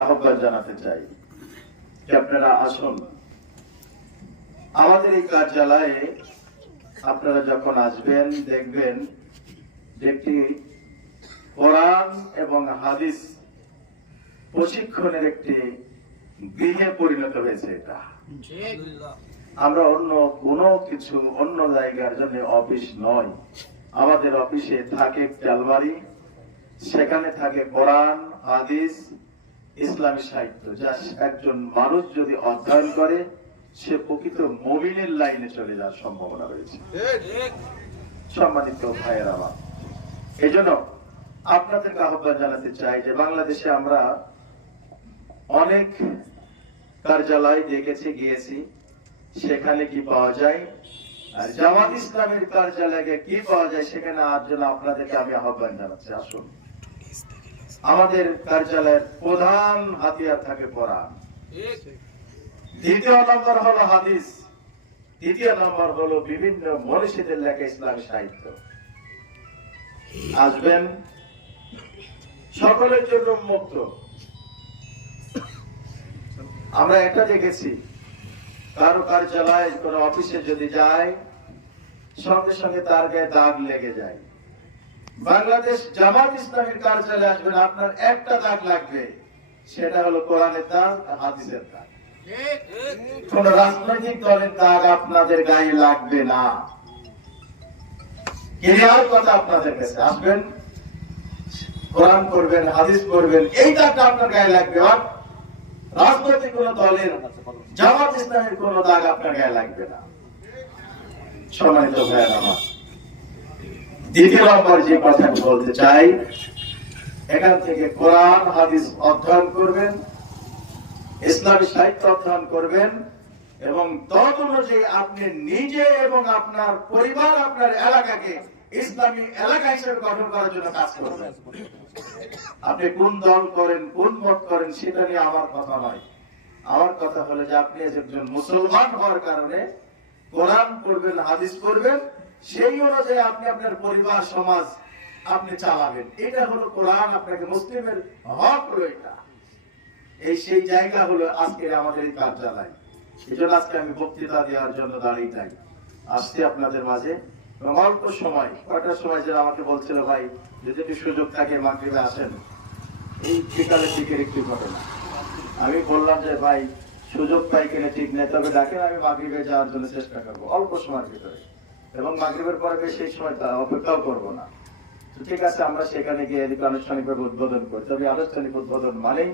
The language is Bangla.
আহ্বান জানাতে চাই যে আপনারা আসুন আমাদের এই কার্যালয়ে। আপনারা যখন আসবেন দেখবেন যে একটি কোরআন এবং হাদিস প্রশিক্ষণের একটি গৃহে পরিণত হয়েছে। এটা আমরা অন্য কোনো কিছু অন্য জায়গার জন্য অফিস নয়। আমাদের অফিসে থাকে একটি আলমারি, সেখানে থাকে কোরআন, হাদিস, ইসলামী সাহিত্য, যা একজন মানুষ যদি অধ্যয়ন করে সে প্রকৃত মুমিনের লাইনে চলে যাওয়ার সম্ভাবনা রয়েছে। সম্মানিত ভাইয়েরা আমার, এই জন্য আপনাদেরকে আহ্বান জানাতে চাই যে বাংলাদেশে আমরা অনেক কার্যালয় দেখেছি, গিয়েছি, সেখানে কি পাওয়া যায় আর জামাত ইসলামের কার্যালয়ে কি পাওয়া যায় সেখানে আর জন্য আপনাদেরকে আমি আহ্বান জানাচ্ছি। আসুন, আমাদের কার্যালয়ের প্রধান হাতিয়ার থাকে কোরআন, দ্বিতীয় নম্বর হলো হাদিস, তৃতীয় নম্বর হলো বিভিন্ন মনীষীদের লেখা ইসলামী সাহিত্য। আসবেন, সকলের জন্য মুক্ত। আমরা এটা দেখেছি, কারো কার্যালয় কোন অফিসে যদি যায় সঙ্গে সঙ্গে তার গায়ে দাগ লেগে যায়। বাংলাদেশ জামাত ইসলামের কার্যালয়ে আসবেন, আপনার একটা দাগ লাগবে, সেটা হলো কোরআনের দাগ, হাদিসের দাগ। কোন রাজনৈতিক দলের দাগ আপনাদের গায়ে লাগবে না। ক্লিয়ার কথা আপনাদের কাছে। আসবেন, কোরআন করবেন, হাদিস করবেন, এই দাগটা আপনার গায়ে লাগবে। আর রাজনৈতিক কোন দলের, জামাত ইসলামের কোন দাগ আপনার গায়ে লাগবে না। সম্মানিত ভাইয়েরা আমার, দ্বিতীয় নম্বর যে কথা বলতে চাই, এখান থেকে কোরআন হাদিস অধ্যয়ন করবেন, ইসলামী সাহিত্য অধ্যয়ন করবেন এবং তদ অনুযায়ী আপনি নিজে এবং আপনার পরিবার, আপনার এলাকাকে ইসলামী এলাকা হিসেবে গঠন করার জন্য কাজ করবেন। আপনি কোন দল করেন, কোন মত করেন, সেটা নিয়ে আমার কথা নয়। আমার কথা হলো যে আপনি একজন মুসলমান হওয়ার কারণে কোরআন পড়বেন, হাদিস পড়বেন, সেই অনুযায়ী আপনি আপনার পরিবার, সমাজ আপনি চালাবেন। এটা হলো কোরআন, আপনাকে মুসলিমের হক হলো এটা। এই সেই জায়গা হলো আজকের আমাদের এই কার্যালয়। এই জন্য আজকে আমি বক্তৃতা দেওয়ার জন্য দাঁড়িয়ে যাই, আসছি আপনাদের মাঝে। অল্প সময়, কয়টার সময় যারা আমাকে বলছিল ভাই যদি একটু সুযোগ থাকে মাগরিবে আসেন, এই বিকালের দিকের একটি ঘটনা। আমি বললাম যে ভাই সুযোগ পাই কিনা ঠিক নেই, তবে ডাকেন, আমি মাগরিবে যাওয়ার জন্য চেষ্টা করবো অল্প সময়ের ভিতরে, এবং মাগরিবের পরে সেই সময় অপেক্ষাও করবো না। ঠিক আছে, আমরা সেখানে গিয়ে আনুষ্ঠানিকভাবে উদ্বোধন করি। তবে আনুষ্ঠানিক উদ্বোধন মানেই